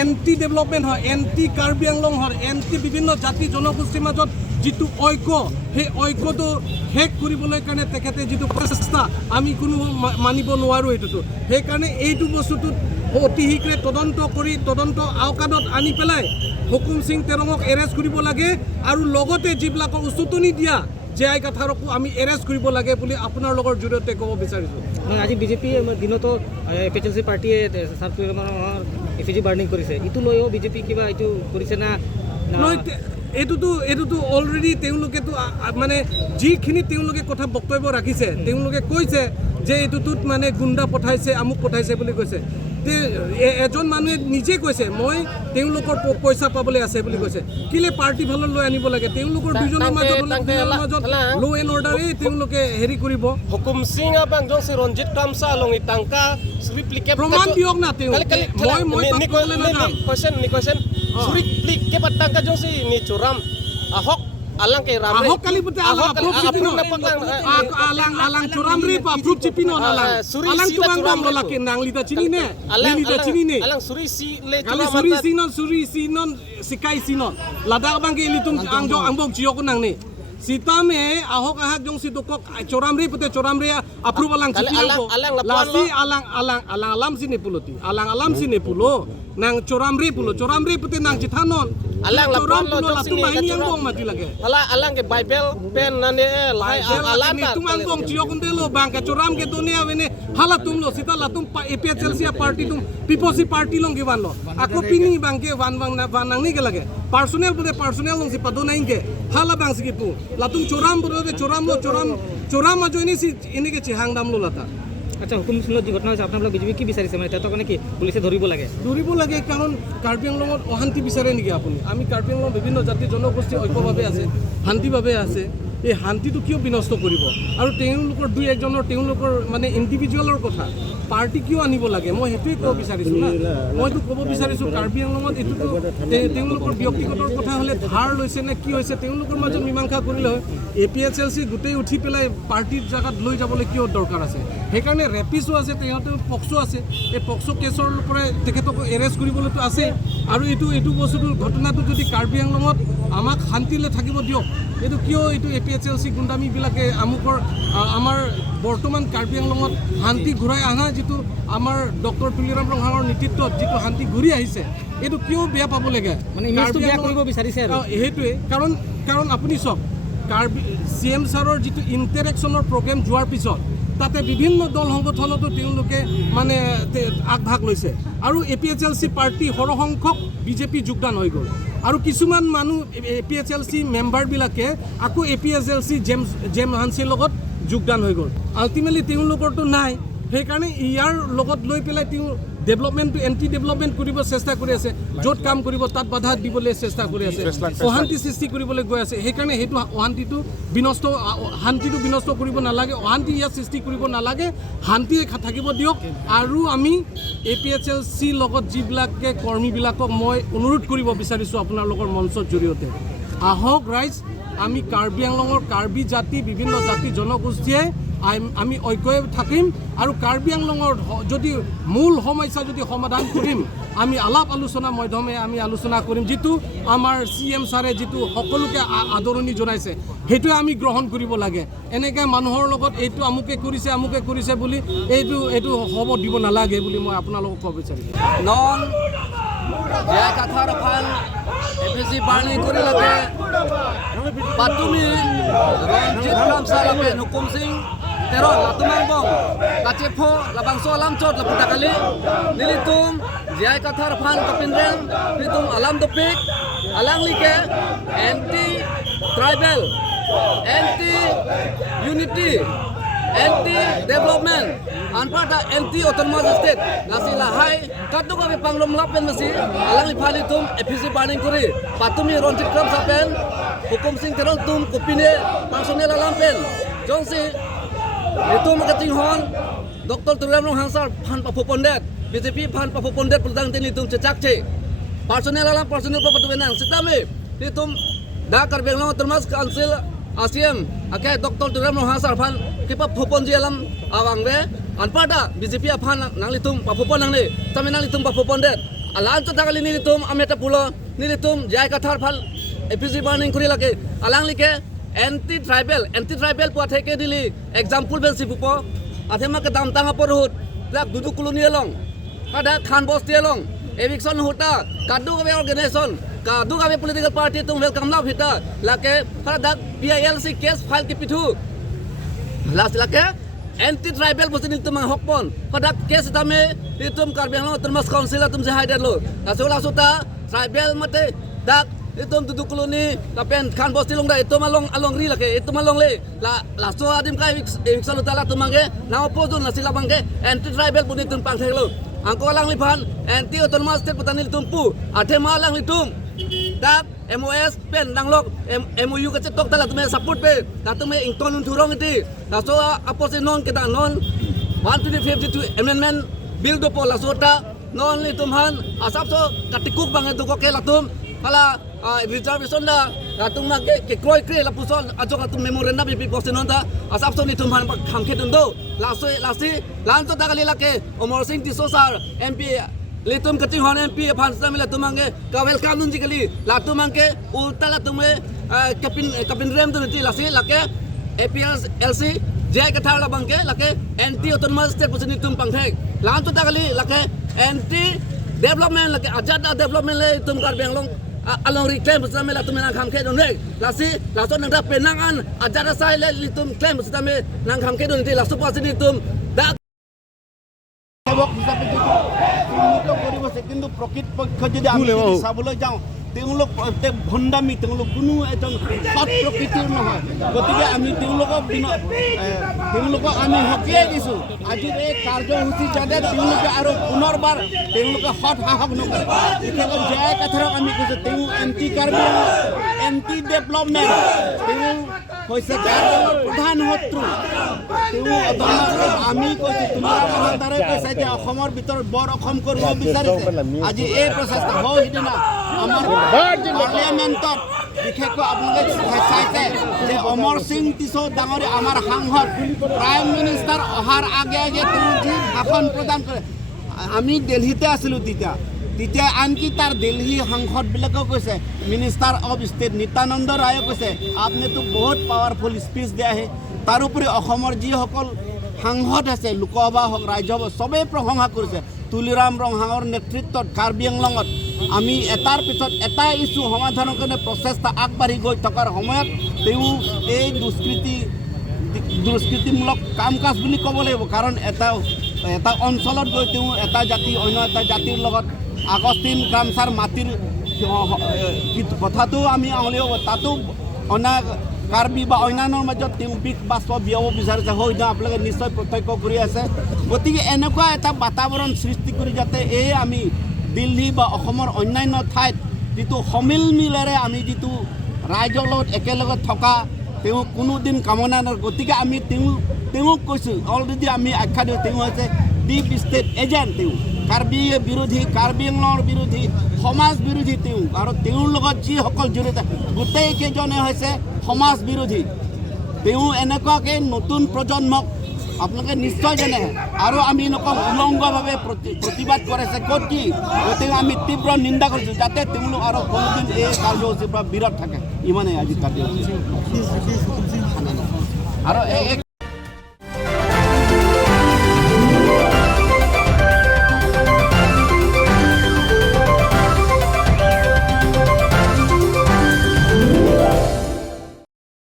Anti development হয়, anti Karbi Anglong হয়, anti বিভিন্ন জাতি জনগোষ্ঠীৰ মাজত যিটো ঐক্য, সেই ঐক্যটো শেষ কৰিবলৈ কাৰণে তেখেতে যিটো প্ৰচেষ্টা আমি কোনো মানিব নোৱাৰোঁ এইটোতো। সেইকাৰণে এইটো বস্তুটোত অতি শীঘ্ৰে তদন্ত কৰি তদন্ত আওকাণত আনি পেলাই হুকুম সিং তেৰঙক এৰেষ্ট কৰিব লাগে আৰু লগতে যিবিলাকৰ উচতনি দিয়া জে.আই. কাথাৰকো আমি এৰেষ্ট কৰিব লাগে বুলি আপোনাৰ লগৰ জৰিয়তে ক'ব বিচাৰিছোঁ। আজি বিজেপি দিনতো PHLC পাৰ্টিয়ে ছাৰ তুহিনৰ এফিজি বাৰ্ণিং কৰিছে, ইটো লৈও বিজেপি কিবা এইটো কৰিছে না? নহয়, এইটোতো অলৰেডি তেওঁলোকেতো মানে যিখিনি তেওঁলোকে কথা বক্তব্য ৰাখিছে, তেওঁলোকে কৈছে যে এইটোতোত মানে গুণ্ডা পঠাইছে, আমুক পঠাইছে বুলি কৈছে। এজন মানুহে নিজে কৈছে মই তেওঁলোকৰ পইচা পাবলৈ আছে বুলি কৈছে। কেলে পাৰ্টি ভালত লৈ আনিব লাগে? তেওঁলোকৰ দুজনৰ মাজত ল' এণ্ড অৰ্ডাৰেই তেওঁলোকে হেৰি কৰিব। হুকুম Singh abang jong si Ronjit Kamsa longi tangka replike প্ৰমাণ দিয়ক না তেওঁ। মই question replike ke patangka jong si ni curam ahok alang ke ramre ahok kali pute alang curam re pa approve cipino alang tuang dam lo laki nang lita cini ne alang suri si le kali suri sinon sikai sinon ladak bang ke litum angbong cio kunang ni sita me ahok ahak jong si tukok coram re pute coram re approve alang cipino ko lasi alang sini puluti alang sini pulo nang coram re pute nang cithanon alang lapon lo jong sini ini yang bong mati lagi alang ke bible pen nane lai alang tum angbong cio kunde lo bang ke coram ke dunia wene hala tum lo sita latum APHLC party tum PPC party long giwan lo aku pini bang ke wan nang ni ke lagi personel pute personel long si padu naing ke hala bang sikipu latum coram pute coram ajo ini ke cihang dam lo lata। আচ্ছা, হুকুম সিংৰ যি ঘটনা হৈছে আপোনালোক BJP কি বিচাৰিছে মানে তেহেঁতক মানে কি পুলিচে ধৰিব লাগে? কাৰণ কাৰ্বি আংলঙত অশান্তি বিচাৰে নেকি আপুনি? আমি কাৰ্বি আংলঙত বিভিন্ন জাতি জনগোষ্ঠী ঐক্যভাৱে আছে, শান্তিভাৱে আছে। এই শান্তিটো কিয় বিনষ্ট কৰিব? আৰু তেওঁলোকৰ দুই একজনৰ তেওঁলোকৰ মানে ইণ্ডিভিজুৱেলৰ কথা পাৰ্টি কিয় আনিব লাগে? মই সেইটোৱে ক'ব বিচাৰিছোঁ না। মইতো ক'ব বিচাৰিছোঁ কাৰ্বি আংলঙত এইটোতো তেওঁলোকৰ ব্যক্তিগত কথা হ'লে ধাৰ লৈছে নে কি হৈছে তেওঁলোকৰ মাজত মীমাংসা কৰিলে হয়। APHLC গোটেই উঠি পেলাই পাৰ্টিৰ জেগাত লৈ যাবলৈ কিয় দৰকাৰ আছে? সেইকাৰণে ৰেপিছো আছে, তেওঁলোকৰ পক্সো আছে। এই পক্সো কেছৰ পৰাই তেখেতক এৰেষ্ট কৰিবলৈতো আছে। আৰু এইটো বস্তুটো ঘটনাটো যদি কাৰ্বি আংলঙত আমাক শান্তিলৈ থাকিব দিয়ক, এইটো কিয় এইটো APHLC গুণ্ডামীবিলাকে আমাৰ বৰ্তমান কাৰ্বি আংলঙত শান্তি ঘূৰাই অহা যিটো আমাৰ ডক্টৰ তুলিৰাম ৰংহাঙৰ নেতৃত্বত যিটো শান্তি ঘূৰি আহিছে, এইটো কিয় বেয়া পাব লাগে? মানে ইমেজটো বেয়া কৰিব বিচাৰিছে আৰু সেইটোৱে কাৰণ আপুনি চাওক CM ছাৰৰ যিটো ইণ্টাৰেকশ্যনৰ প্ৰগ্ৰেম যোৱাৰ পিছত তাতে বিভিন্ন দল সংগঠনতো তেওঁলোকে মানে আগভাগ লৈছে আৰু APHLC পাৰ্টি সৰহসংখ্যক বিজেপি যোগদান হৈ গ'ল। আৰু কিছুমান মানুহ APHLC মেম্বাৰবিলাকে আকৌ APHLC জেম হান্সিৰ লগত যোগদান হৈ গ'ল। আল্টিমেটলি তেওঁলোকৰতো নাই। সেইকাৰণে ইয়াৰ লগত লৈ পেলাই তেওঁ ডেভেলপমেণ্টটো এণ্টি ডেভেলপমেণ্ট কৰিব চেষ্টা কৰি আছে। য'ত কাম কৰিব তাত বাধা দিবলৈ চেষ্টা কৰি আছে, অশান্তি সৃষ্টি কৰিবলৈ গৈ আছে। সেইকাৰণে সেইটো শান্তিটো বিনষ্ট কৰিব নালাগে, অশান্তি ইয়াত সৃষ্টি কৰিব নালাগে, শান্তি থাকিব দিয়ক। আৰু আমি APHLC লগত যিবিলাকে কৰ্মীবিলাকক মই অনুৰোধ কৰিব বিচাৰিছোঁ আপোনালোকৰ মঞ্চৰ জৰিয়তে, আহক ৰাইজ আমি কাৰ্বি আংলঙৰ কাৰ্বি জাতি বিভিন্ন জাতি জনগোষ্ঠীয়ে আমি ঐক্যই থাকিম আৰু কাৰ্বি আংলঙৰ যদি মূল সমস্যা যদি সমাধান কৰিম আমি আলাপ আলোচনা মাধ্যমে আমি আলোচনা কৰিম। যিটো আমাৰ CM ছাৰে যিটো সকলোকে আদৰণি জনাইছে সেইটোৱে আমি গ্ৰহণ কৰিব লাগে। এনেকৈ মানুহৰ লগত এইটো আমুকে কৰিছে বুলি এইটো হ'ব দিব নালাগে বুলি মই আপোনালোকক ক'ব বিচাৰিছোঁ। নন জে.আই. কাথাৰ ফাল APC বাৰ্ণিং কৰি লাগে পাতুমি ৰঞ্জিত কামছা লাগে হুকুম Singh terong latumang bong kacefo labang so alam cot laputa kali nilitum jai kathar phan kapinrem nilitum alam topik alang like anti tribal anti unity anti development anpada anti autonomous state nasi lahai katu kami panglom lapen masi alang lipali tum APC baning kuri patumi ronjit kram sapen hukum sing terong tum kupine personel alam pen jongsi itu marketing hon Dr. Tuliram Hansar phan papupondet BJP phan papupondet pultang tin itum cecak ce personel alam personel papatubenang sitame itum da karbenglo termas council ASEAN akai Dr. Tuliram Hansar phan kipa papuponji alam awangbe anpada BJP phan nang litum papupon nang ni tame nang litum papupondet alang to tagali nilitum ameta pulo nilitum jai kathar phal APC burning kuri lake alang like anti tribal puat heke dili example bel sipupo athema ke dam tanga porhut lak dudu koloni along ada khan bosti along eviction hota kadu gabe organization kadu gabe political party tum welcome la hita lake dak PILC case file ki pithu last lake anti tribal bosti nilitum hokpon dak case tame nilitum karbeng termas council tum jahai dalo lasola sota tribal mate dak itum dudu koloni tapen khan bosti long da itum along ri lake itum along le la so adim kai eviction utala tumange na opozun la sila bangke anti tribal buni tum pang thelo angko alang lipan anti autonomous state putanil tumpu athe ma alang litum dak MOS pen danglok MOU ka chetok tala tume support pe tatume ington thurong iti laso apose non kita non 152 amendment bill do pola sota non litum han asap so katikuk bange tu ko ke latum kala reservation da latum ma ke kroi kre la puson ajok atum memorandum bi postenon ta asap so ni tum han kham khe dun do lasi lan to tagali lake Omar Singh Tisosar MP litum kati hon MP phansa mila tumange ka welcome nun jikali latumange ultala tume kapin rem tu ti lasi lake APLC jai kathar la bangke lake anti autonomous state position tum pangthek lan to tagali lake anti development lake ajada development le tum kar benglong along reclaim bersama la tum nang kham khe don lasi lason nang da penangan ajada sai le litum claim bersama nang kham khe don ti lasu position tum da সেৱক হিচাপে যদি চিহ্নিত কৰিব আছে কিন্তু প্ৰকৃতপক্ষ যদি আমি চাবলৈ যাওঁ তেওঁলোক ভণ্ডামী তেওঁলোক কোনো এজন সৎ প্ৰকৃতিৰ নহয় গতিকে আমি তেওঁলোকক আমি সকীয়াই দিছোঁ আজিৰ এই কাৰ্যসূচী যাতে তেওঁলোকে আৰু পুনৰবাৰ তেওঁলোকে সৎ সাহস নকৰে বিশেষকৈ জয় কাথাৰক আমি কৈছোঁ তেওঁ এণ্টি কাৰ্বি এণ্টি ডেভেলপমেণ্ট তেওঁ হৈছে কাৰ্বিৰ প্ৰধান শত্ৰু তেওঁ আমি কৈছোঁ তোমাৰ দ্বাৰাই কৈছে যে অসমৰ ভিতৰত বৰ অসম কৰিব বিচাৰিছে আজি এই প্ৰচেষ্টা হয় সিদিনা আমাৰ পাৰ্লিয়ামেণ্টত বিশেষকৈ আপোনালোকে চাইছে যে অমৰ সিং টিছ ডাঙৰীয়া আমাৰ সাংসদ প্ৰাইম মিনিষ্টাৰ অহাৰ আগে আগে তেওঁ যি ভাষণ প্ৰদান কৰে আমি দিল্লীতে আছিলোঁ তেতিয়া আনকি তাৰ দিল্লী সাংসদবিলাকেও কৈছে মিনিষ্টাৰ অফ ষ্টেট নিত্যানন্দ ৰায়ে কৈছে আপুনিতো বহুত পাৱাৰফুল স্পীচ দিয়া আহে তাৰোপৰি অসমৰ যিসকল সাংসদ আছে লোকসভা হওক ৰাজ্যসভা চবেই প্ৰশংসা কৰিছে তুলিৰাম ৰংহাঙৰ নেতৃত্বত কাৰ্বি আংলঙত আমি এটাৰ পিছত এটা ইছ্যু সমাধানৰ কাৰণে প্ৰচেষ্টা আগবাঢ়ি গৈ থকাৰ সময়ত তেওঁ এই দুষ্কৃতিমূলক কাম কাজ বুলি ক'ব লাগিব কাৰণ এটা অঞ্চলত গৈ তেওঁ এটা জাতি অন্য এটা জাতিৰ লগত আগষ্টিন গ্ৰামচাৰ মাটিৰ কথাটো আমি আঙুলিয়াব তাতো অন্য কাৰ্বি বা অন্যান্যৰ মাজত তেওঁ বিষ বাষ্প বিয়াব বিচাৰিছে হয়তো আপোনালোকে নিশ্চয় প্ৰত্যক্ষ কৰি আছে গতিকে এনেকুৱা এটা বাতাবৰণ সৃষ্টি কৰি যাতে এই আমি দিল্লী বা অসমৰ অন্যান্য ঠাইত যিটো সমিলমিলেৰে আমি যিটো ৰাইজৰ লগত একেলগে থকা তেওঁ কোনোদিন কামনা নকৰে গতিকে আমি তেওঁক কৈছোঁ অলৰেডি আমি আখ্যা দিওঁ তেওঁ হৈছে ডিপ ষ্টেট এজেণ্ট তেওঁ কাৰ্বি বিৰোধী কাৰ্বি আংলঙৰ বিৰোধী সমাজ বিৰোধী তেওঁ আৰু তেওঁৰ লগত যিসকল জড়িত গোটেইকেইজনে হৈছে সমাজ বিৰোধী তেওঁ এনেকুৱাকৈ নতুন প্ৰজন্মক আপোনালোকে নিশ্চয় জানে আৰু আমি নকওঁ উলংগভাৱে প্ৰতিবাদ কৰিছে ক'ত কি গতিকে আমি তীব্ৰ নিন্দা কৰিছোঁ যাতে তেওঁলোক আৰু কোনোদিন এই কাৰ্যসূচীৰ পৰা বিৰত থাকে ইমানেই আজি কাৰ্যসূচী আৰু